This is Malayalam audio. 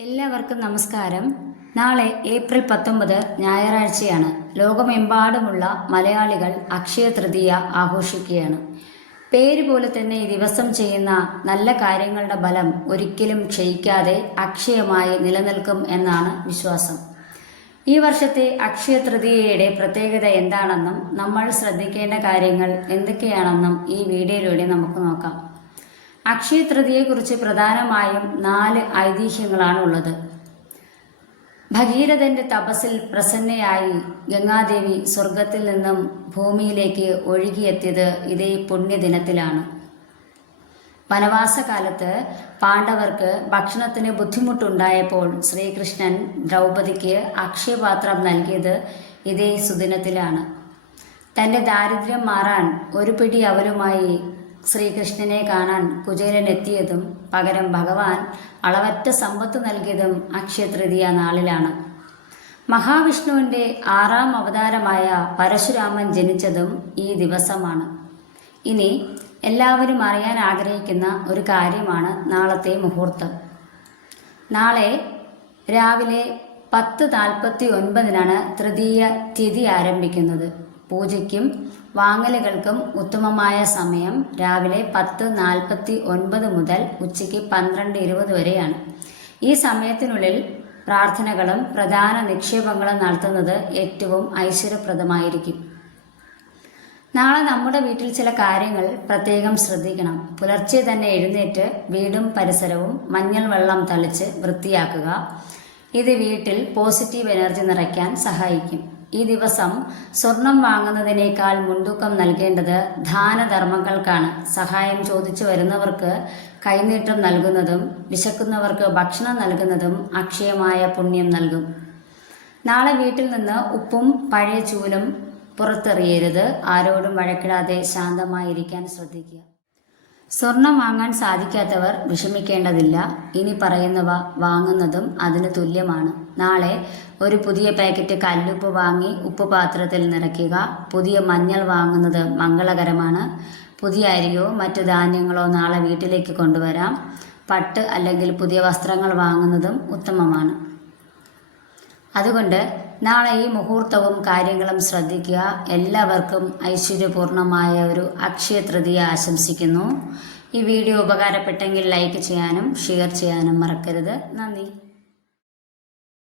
എല്ലാവർക്കും നമസ്കാരം. നാളെ ഏപ്രിൽ 19 ഞായറാഴ്ചയാണ്. ലോകമെമ്പാടുമുള്ള മലയാളികൾ അക്ഷയ തൃതീയ ആഘോഷിക്കുകയാണ്. പേര് പോലെ തന്നെ ഈ ദിവസം ചെയ്യുന്ന നല്ല കാര്യങ്ങളുടെ ഫലം ഒരിക്കലും ക്ഷയിക്കാതെ അക്ഷയമായി നിലനിൽക്കും എന്നാണ് വിശ്വാസം. ഈ വർഷത്തെ അക്ഷയ തൃതീയയുടെ പ്രത്യേകത എന്താണെന്നും നമ്മൾ ശ്രദ്ധിക്കേണ്ട കാര്യങ്ങൾ എന്തൊക്കെയാണെന്നും ഈ വീഡിയോയിലൂടെ നമുക്ക് നോക്കാം. അക്ഷയ തൃതീയയെക്കുറിച്ച് പ്രധാനമായും 4 ഐതിഹ്യങ്ങളാണ് ഉള്ളത്. ഭഗീരഥന്റെ തപസ്സിൽ പ്രസന്നയായി ഗംഗാദേവി സ്വർഗത്തിൽ നിന്നും ഭൂമിയിലേക്ക് ഒഴുകിയെത്തിയത് ഇതേ പുണ്യദിനത്തിലാണ്. വനവാസകാലത്ത് പാണ്ഡവർക്ക് ഭക്ഷണത്തിന് ബുദ്ധിമുട്ടുണ്ടായപ്പോൾ ശ്രീകൃഷ്ണൻ ദ്രൗപദിക്ക് അക്ഷയപാത്രം നൽകിയത് ഇതേ സുദിനത്തിലാണ്. തന്റെ ദാരിദ്ര്യം മാറാൻ ഒരു പിടി അവലുമായി ശ്രീകൃഷ്ണനെ കാണാൻ കുചേലൻ എത്തിയതും പകരം ഭഗവാൻ അളവറ്റ സമ്പത്ത് നൽകിയതും അക്ഷയ തൃതീയ നാളിലാണ്. മഹാവിഷ്ണുവിൻ്റെ 6ാം അവതാരമായ പരശുരാമൻ ജനിച്ചതും ഈ ദിവസമാണ്. ഇനി എല്ലാവരും അറിയാൻ ആഗ്രഹിക്കുന്ന ഒരു കാര്യമാണ് നാളത്തെ മുഹൂർത്തം. നാളെ രാവിലെ 10:49 തൃതീയ തിഥി ആരംഭിക്കുന്നത്. പൂജയ്ക്കും വാങ്ങലുകൾക്കും ഉത്തമമായ സമയം രാവിലെ 10:49 മുതൽ ഉച്ചയ്ക്ക് 12:20 വരെയാണ്. ഈ സമയത്തിനുള്ളിൽ പ്രാർത്ഥനകളും പ്രധാന നിക്ഷേപങ്ങളും നടത്തുന്നത് ഏറ്റവും ഐശ്വര്യപ്രദമായിരിക്കും. നാളെ നമ്മുടെ വീട്ടിൽ ചില കാര്യങ്ങൾ പ്രത്യേകം ശ്രദ്ധിക്കണം. പുലർച്ചെ തന്നെ എഴുന്നേറ്റ് വീടും പരിസരവും മഞ്ഞൾ വെള്ളം തളിച്ച് വൃത്തിയാക്കുക. ഇത് വീട്ടിൽ പോസിറ്റീവ് എനർജി നിറയ്ക്കാൻ സഹായിക്കും. ഈ ദിവസം സ്വർണം വാങ്ങുന്നതിനേക്കാൾ മുൻതൂക്കം നൽകേണ്ടത് ദാനധർമ്മങ്ങൾക്കാണ്. സഹായം ചോദിച്ചു വരുന്നവർക്ക് കൈനീട്ടം നൽകുന്നതും വിശക്കുന്നവർക്ക് ഭക്ഷണം നൽകുന്നതും അക്ഷയമായ പുണ്യം നൽകും. നാളെ വീട്ടിൽ നിന്ന് ഉപ്പും പഴയ ചൂലും പുറത്തെറിയരുത്. ആരോടും വഴക്കിടാതെ ശാന്തമായിരിക്കാൻ ശ്രദ്ധിക്കുക. സ്വർണം വാങ്ങാൻ സാധിക്കാത്തവർ വിഷമിക്കേണ്ടതില്ല. ഇനി പറയുന്നവ വാങ്ങുന്നതും അതിന് തുല്യമാണ്. നാളെ ഒരു പുതിയ പാക്കറ്റ് കല്ലുപ്പ് വാങ്ങി ഉപ്പ് പാത്രത്തിൽ നിറയ്ക്കുക. പുതിയ മഞ്ഞൾ വാങ്ങുന്നത് മംഗളകരമാണ്. പുതിയ അരിയോ മറ്റു ധാന്യങ്ങളോ നാളെ വീട്ടിലേക്ക് കൊണ്ടുവരാം. പട്ട് അല്ലെങ്കിൽ പുതിയ വസ്ത്രങ്ങൾ വാങ്ങുന്നതും ഉത്തമമാണ്. അതുകൊണ്ട് നാളെ ഈ മുഹൂർത്തവും കാര്യങ്ങളും ശ്രദ്ധിക്കുക. എല്ലാവർക്കും ഐശ്വര്യപൂർണമായ ഒരു അക്ഷയ തൃതീയ ആശംസിക്കുന്നു. ഈ വീഡിയോ ഉപകാരപ്പെട്ടെങ്കിൽ ലൈക്ക് ചെയ്യാനും ഷെയർ ചെയ്യാനും മറക്കരുത്. നന്ദി.